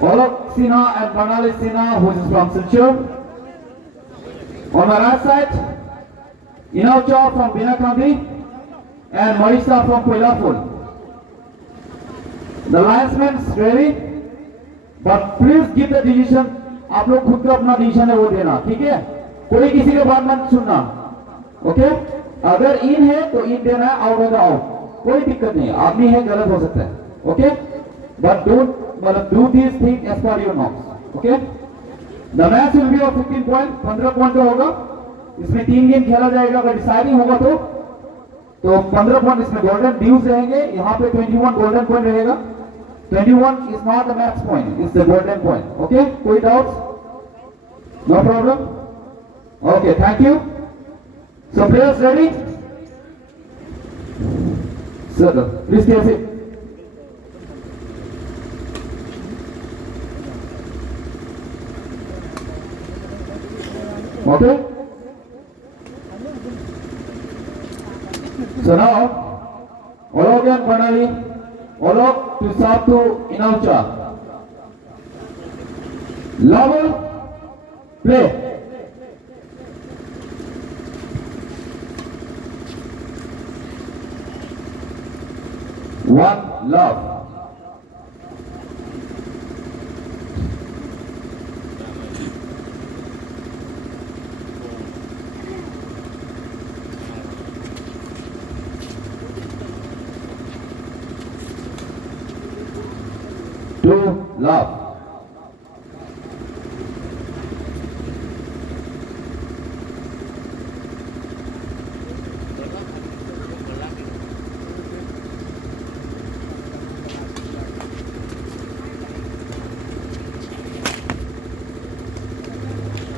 Olok Sinha and Manali Sinha, who is from Silchar. On my right side, Inaucha from Binakandi and Marisa from Koilapur. The linesmen ready, but please give the decision. आप लोग खुद का अपना decision है वो देना, ठीक है? कोई किसी के बात मत सुनना, ओके? अगर इन है तो इन देना है, आउट होगा आउट, कोई दिक्कत नहीं, आदमी है गलत हो सकता है, okay? But don't do these things as per your norms, okay? The match will be of 15 points, 15 point का होगा, इसमें 3 गेम खेला जाएगा, अगर डिसाइडिंग होगा तो 15 पॉइंट इसमें गोल्डन ड्यूज रहेंगे, यहाँ पे 21 गोल्डन पॉइंट रहेगा. 21 is not the max point, it's the golden point. Okay? कोई doubts? No problem? Okay, thank you. So players ready? Sir, please take a seat. Okay? So now, Olok and Manali, Olok to serve to Inaucha. Level, play. One love. Two love.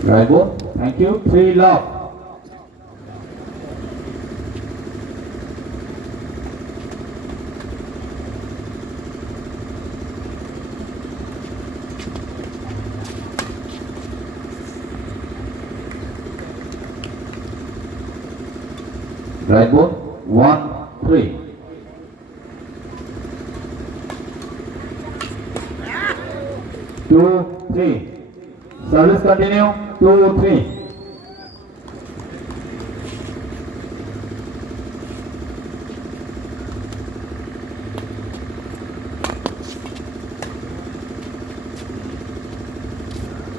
Right, go. Thank you. Three love. Right, go. 1, 3. Two, 3. Service continue. 2, 3.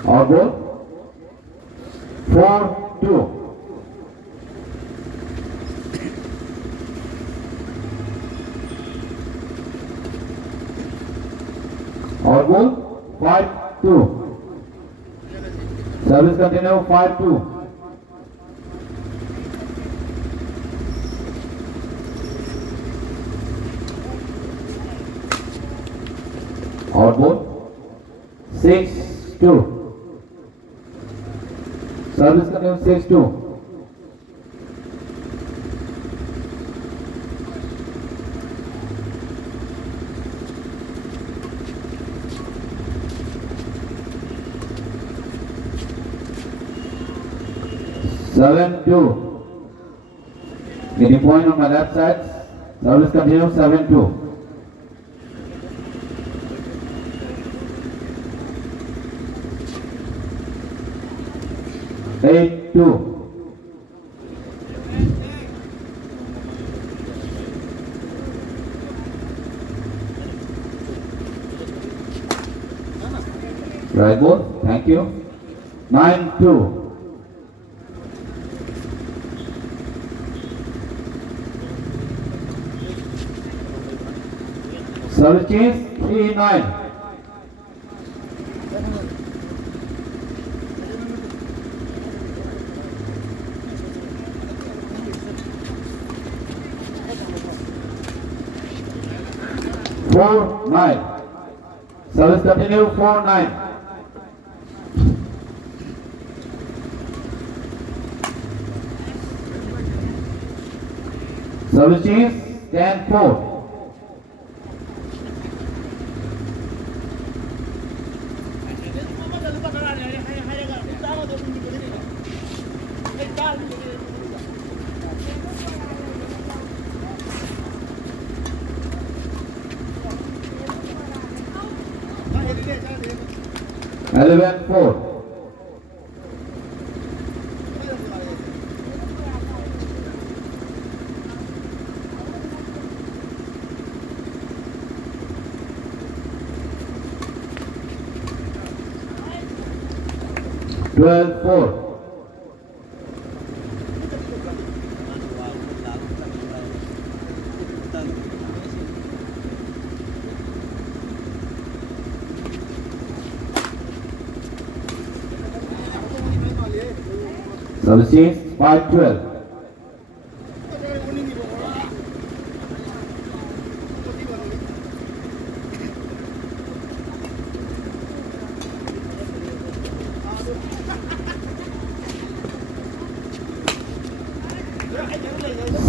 Out ball. 4, 2. Out ball. 5, 2. Service continue. 5, 2. Out ball. 6, 2. Service continue. 6, 2. Seven, 2. Getting point on my left side. Service continue. 7, 2. Eight, 2. Right ball. Thank you. 9, 2. Service change. 3, 9. Four, 9. Service continue. 4, 9. Service change. 10, 4. 11-4. Twelve four. Service change 5-12.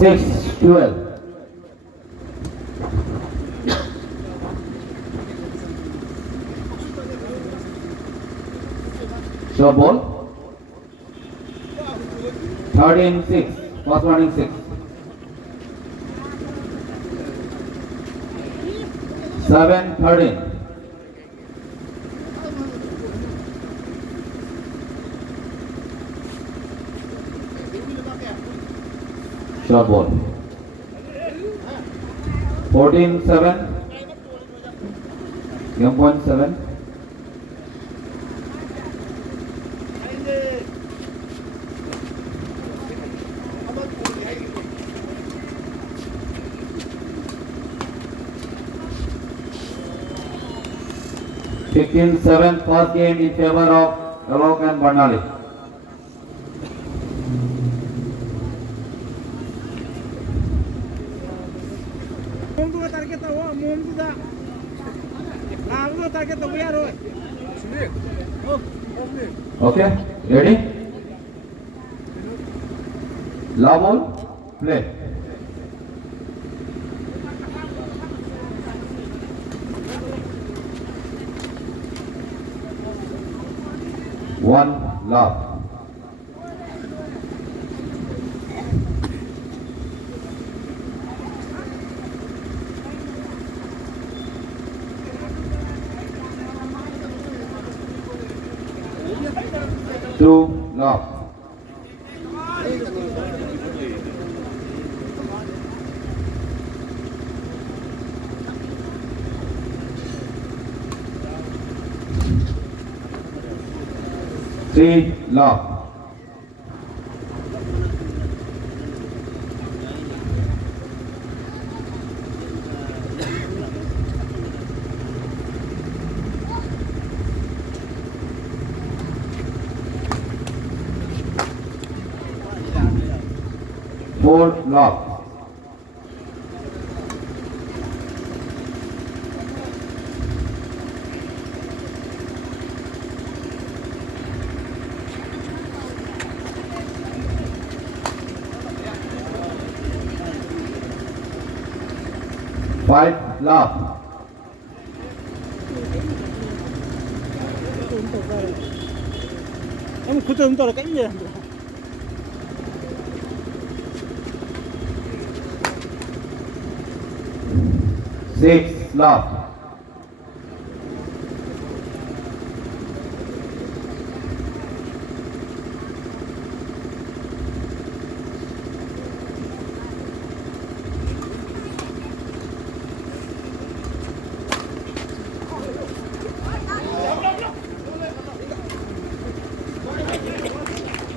Six 12. Short ball. 13-6. First warning 6. 7-13. Short ball. 14-7. Game point 7. First game in favor of Alok and Barnali. Okay, ready? Law ball, play. One love. Two love. Three love. Four love. Five love. Em cứ tưởng tôi là cái gì? Six love.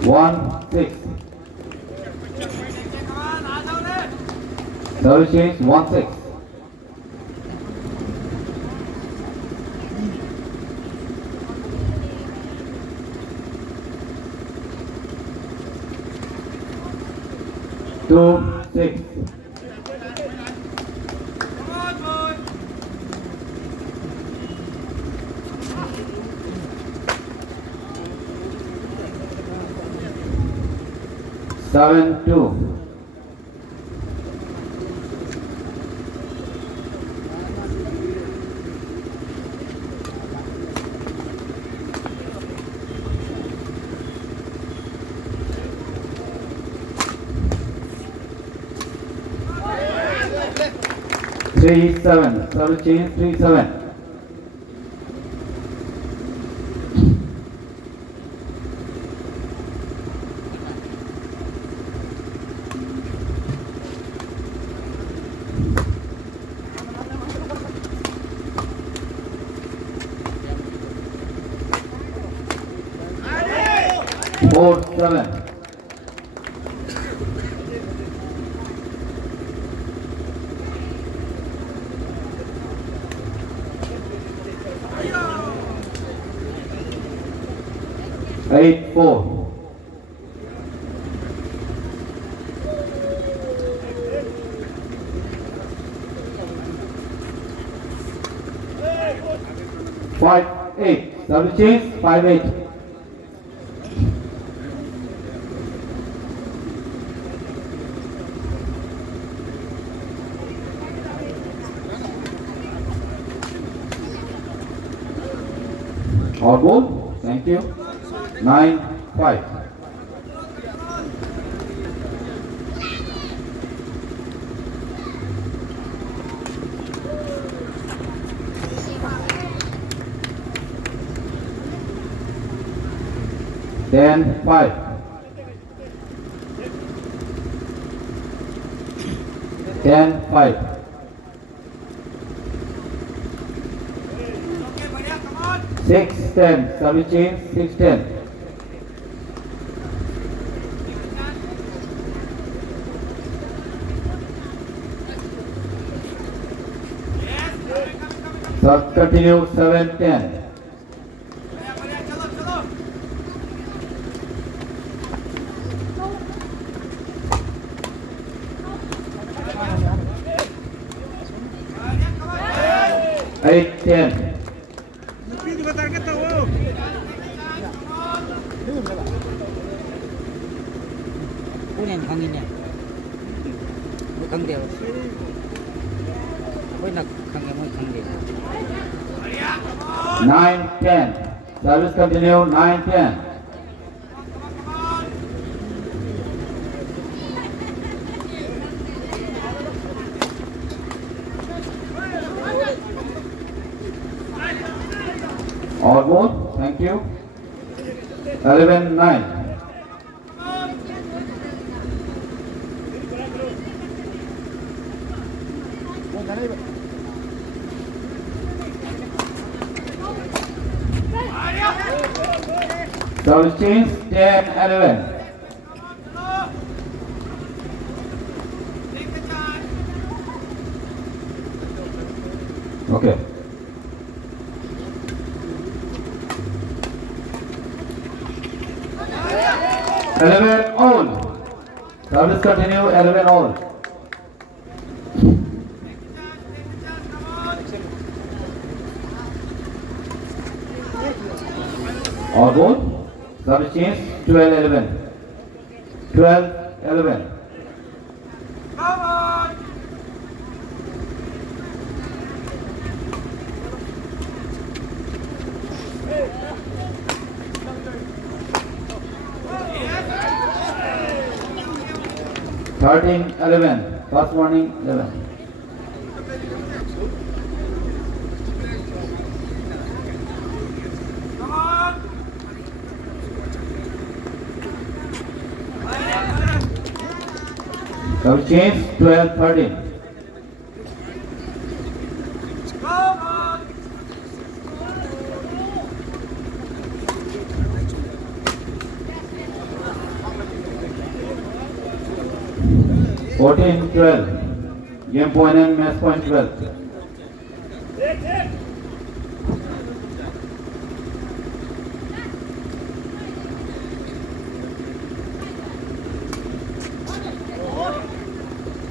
One six. Service change 1-6. Two six. Seven two. Three seven. Service change 3-7. 4-7. Eight, 4. Five, 8. Service change, 5-8. All ball. Thank you. 9-5. Then 5. 10-5. Six, 10. Service change, 6-10. Serve continue, 7-10. Eight, 10. Kunin hangin niya. Kang dia. Koy naghangin mo kang dia. 9-10. Service continue, 9-10. All good, thank you. 11-9. Service change, 10-11. Okay. 11 all. Service continue, 11 all. All good. Service change, 12-11. 12-11. Come on! 13-11. First warning, 11. Come on! Service change, 12-13. Come on! 14-12. Game point and match point 12.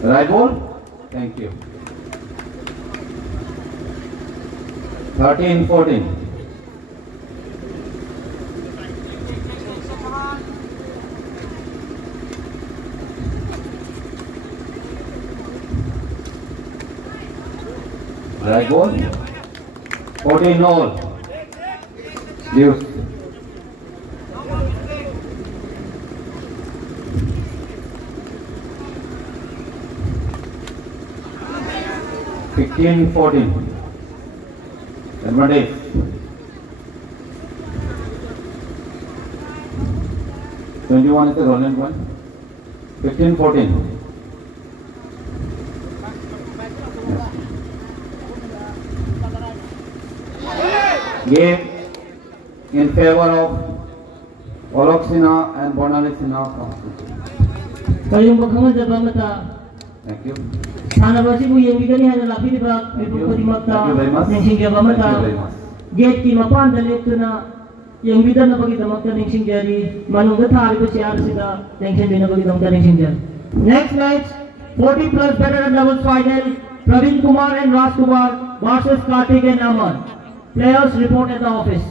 Right ball? Thank you. 13-14. Right ball? 14 all. Deuce. Fifteen, 14. Advantage. Twenty-one is the rolling one. 15-14. Game in favor of Olok Sinha and Bonali Sinha from Kochi. Kayong magkamanjaba mata, Thank you. sanabasibu yung bigani hana lapi di ba? Ibu kodimakta, Thank you very much. yang singgaba Thank you mata, very much. gate ki mapan dalit na yung bidan na pagitamakta ng singgari, manunggat hari ko siya sila, yang sindi na pagitamakta ng singgari. Next match, 40 plus better at doubles final, Praveen Kumar and Raj Kumar versus Kartik and Aman. Players report at the office.